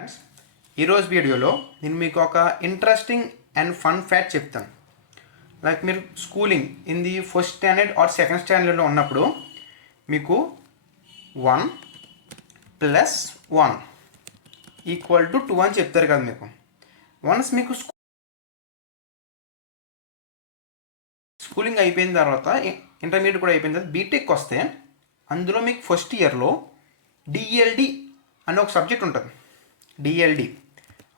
Friends, ఈరోజు వీడియోలో నేను మీకు ఒక ఇంట్రెస్టింగ్ అండ్ ఫన్ ఫ్యాక్ట్ చెప్తాను. లైక్ మీరు schooling in the first standard or second స్టాండర్డ్లో ఉన్నప్పుడు మీకు 1 + 1 = 2 అని చెప్తారు కదా. మీకు వన్స్ మీకు స్కూలింగ్ అయిపోయిన తర్వాత ఇంటర్మీడియట్ కూడా అయిపోయిన తర్వాత బీటెక్ వస్తే అందులో మీకు ఫస్ట్ ఇయర్లో డిఎల్డి అనే ఒక సబ్జెక్ట్ ఉంటుంది. డిఎల్డి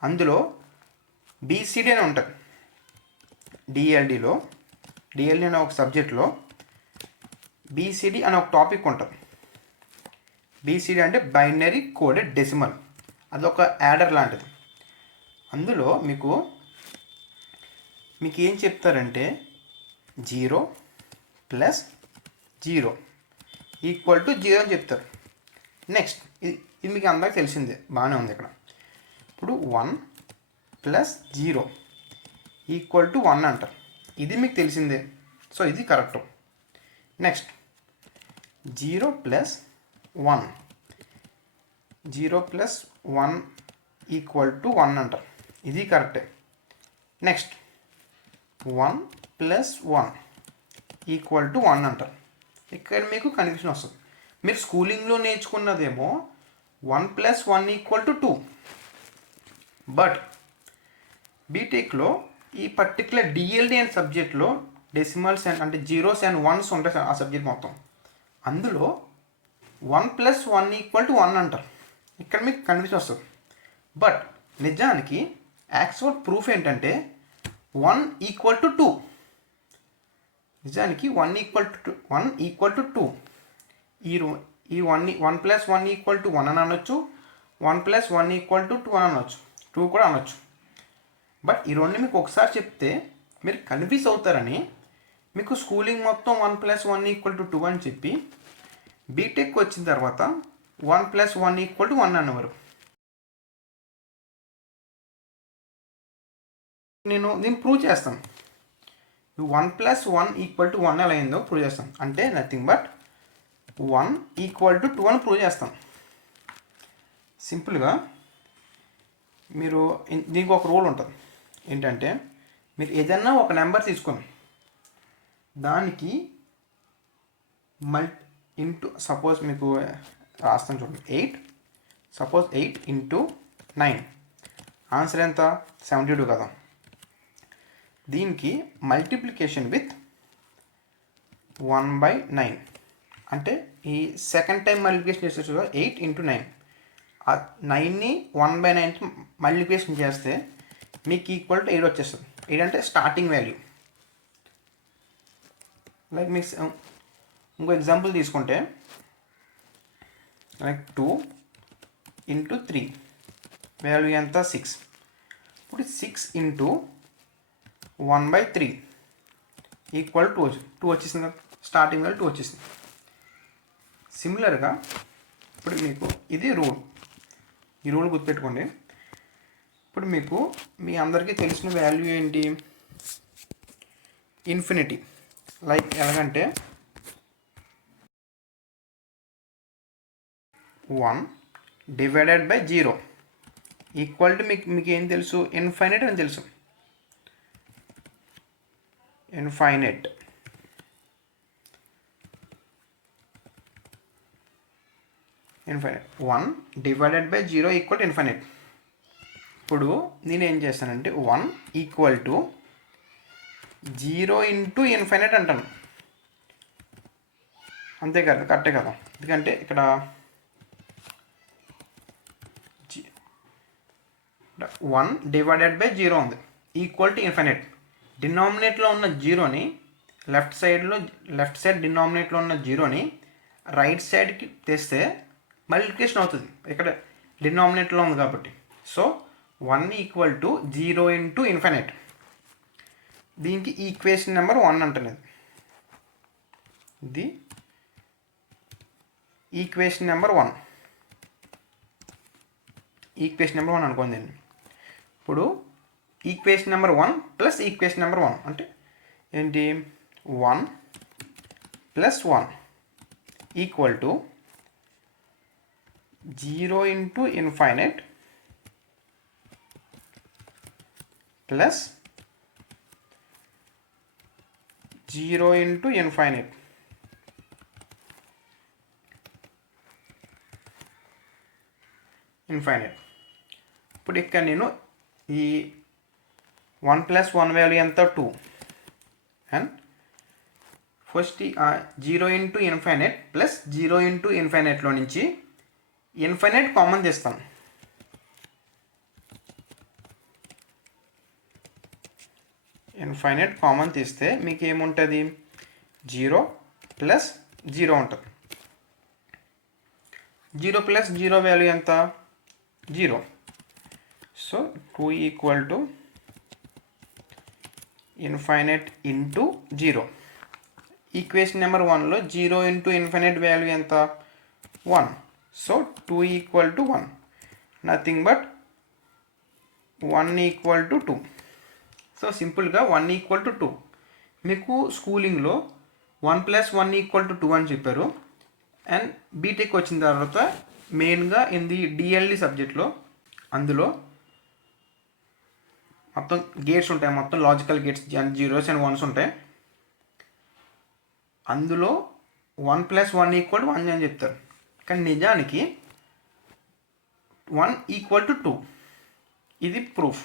అందులో బీసీడీ అని ఉంటుంది. డిఎల్డి అనే ఒక సబ్జెక్ట్లో బీసీడీ అనే ఒక టాపిక్ ఉంటుంది. బీసీడీ అంటే బైనరీ కోడెడ్ డెసిమల్, అదొక యాడర్ లాంటిది. అందులో మీకు ఏం చెప్తారంటే 0 + 0 = 0 అని చెప్తారు. నెక్స్ట్ ఇది మీకు అందరికీ తెలిసిందే, బాగానే ఉంది. ఇక్కడ ఇప్పుడు 1 + 0 = 1 అంటారు. ఇది మీకు తెలిసిందే, సో ఇది కరెక్ట్. నెక్స్ట్ 0 + 1 = 1 అంటారు. ఇది కరెక్టే. నెక్స్ట్ 1 + 1 = 1 అంటారు. ఇక్కడ మీకు కన్ఫ్యూషన్ వస్తుంది. మీరు స్కూలింగ్లో నేర్చుకున్నదేమో 1 + 1 = 2, బట్ బీటెక్లో ఈ పర్టికులర్ డిఎల్డి అనే సబ్జెక్ట్లో డెసిమల్స్ అంటే జీరోస్ అండ్ వన్స్ ఉంటాయి ఆ సబ్జెక్ట్ మొత్తం. అందులో 1 + 1 = 1 అంటారు. ఇక్కడ మీకు కన్ఫ్యూజన్ వస్తుంది. బట్ నిజానికి యాక్చువల్ ప్రూఫ్ ఏంటంటే 1 = 2. నిజానికి 1 = 2. ఈ 1 + 1 = 1 అని అనొచ్చు, 1 + 1 = 2 అని అనొచ్చు, 2 కూడా అనొచ్చు. బట్ ఈ రెండు మీకు ఒకసారి చెప్తే మీరు కన్ఫ్యూజ్ అవుతారని మీకు స్కూలింగ్ మొత్తం 1 + 1 = 2 అని చెప్పి బీటెక్ వచ్చిన తర్వాత 1 + 1 = 1 అనేవారు. నేను దీన్ని ప్రూవ్ చేస్తాను. 1 + 1 = 1 ఎలా అయిందో ప్రూవ్ చేస్తాను. అంటే నథింగ్ బట్ 1 = 2 అని ప్రూవ్ చేస్తాను. సింపుల్గా మీరు దీనికి ఒక రూల్ ఉంటుంది. ఏంటంటే మీరు ఏదైనా ఒక నెంబర్ తీసుకొని దానికి సపోజ్ మీకు రాస్తాను చూడండి, 8. సపోజ్ 8 × 9 ఆన్సర్ ఎంత? 72 కదా. దీనికి మల్టిప్లికేషన్ విత్ 1/9 అంటే ఈ సెకండ్ టైం మల్టిప్లికేషన్ చేస్తే 8 × 9 9ని 1/9కి మల్టిప్లికేషన్ చేస్తే మీకు = 8 వచ్చేస్తుంది. 8 అంటే స్టార్టింగ్ వాల్యూ. లైక్ మీకు ఇంకో ఎగ్జాంపుల్ తీసుకుంటే లైక్ 2 × 3 వాల్యూ ఎంత? 6. ఇప్పుడు 6 × 1/3 = 2 వచ్చేసింది కదా. స్టార్టింగ్ వాల్యూ 2 వచ్చేసింది. సిమిలర్గా ఇప్పుడు మీకు ఇది రూల్. ఈ రూల్ గుర్తుపెట్టుకోండి. ఇప్పుడు మీకు మీ అందరికీ తెలిసిన వాల్యూ ఏంటి? ఇన్ఫినిటీ. లైక్ ఎలాగంటే 1 / 0 = మీకు ఏం తెలుసు? ఇన్ఫైనైట్ అని తెలుసు. ఇన్ఫైనైట్. 1 / 0 = ఇన్ఫైనైట్. ఇప్పుడు నేను ఏం చేస్తానంటే 1 = 0 × ఇన్ఫైనైట్ అంటాను. అంతే కదా, కరెక్టే కదా. ఎందుకంటే ఇక్కడ 1 / 0 ఉంది, = ఇన్ఫైనైట్. డినామినేట్లో ఉన్న జీరోని లెఫ్ట్ సైడ్ డినామినేట్లో ఉన్న జీరోని రైట్ సైడ్కి తెస్తే మల్టిప్లికేషన్ అవుతుంది. ఇక్కడ డినామినేట్లో ఉంది కాబట్టి. So 1 = 0 × infinite. దీనికి ఈక్వేషన్ నెంబర్ 1 అంటున్నది. ఇది ఈక్వేషన్ నెంబర్ 1. అనుకోండి. ఇప్పుడు ఈక్వేషన్ నెంబర్ 1 + ఈక్వేషన్ నెంబర్ 1 అంటే ఏంటి? 1 + 1 = 0 × ఇన్ఫైనైట్ ప్లస్ 0 ఇంటూ ఇన్ఫైనైట్. ఇప్పుడు ఇక్కడ నేను ఈ 1 ప్లస్ 1 వాల్యూ ఎంత 2 and first 0 into infinite plus 0 into ఇన్ఫైనైట్లో నుంచి ఇన్ఫైనైట్ కామన్ తీస్తాను. ఇన్ఫైనైట్ కామన్ తీస్తే మీకు ఏముంటుంది 0 ప్లస్ 0 ఉంటుంది. 0 ప్లస్ 0 వాల్యూ ఎంత 0. So 2 equal to infinite into 0. Equation number 1లో 0 ఇంటూ ఇన్ఫైనైట్ వాల్యూ ఎంత 1. So 2 equal to 1. Nothing but 1 equal to 2. So సింపుల్గా 1 ఈక్వల్ టు 2. మీకు స్కూలింగ్లో 1 ప్లస్ 1 ఈక్వల్ టు 2 అని చెప్పారు. అండ్ బీటెక్ వచ్చిన తర్వాత మెయిన్గా ఇది డిఎల్డి సబ్జెక్ట్లో అందులో మొత్తం గేట్స్ ఉంటాయి, మొత్తం logical gates zeros and once ఉంటాయి. అందులో 1 ప్లస్ 1 ఈక్వల్ టు 1 అని చెప్తారు, కానీ నిజానికి 1 ఈక్వల్ టు 2. ఇది ప్రూఫ్.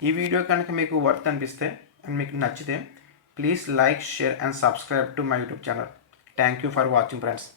ఈ వీడియో కనుక మీకు వర్త్ అనిపిస్తే అండ్ మీకు నచ్చితే please like, share and subscribe to my YouTube channel. Thank you for watching friends.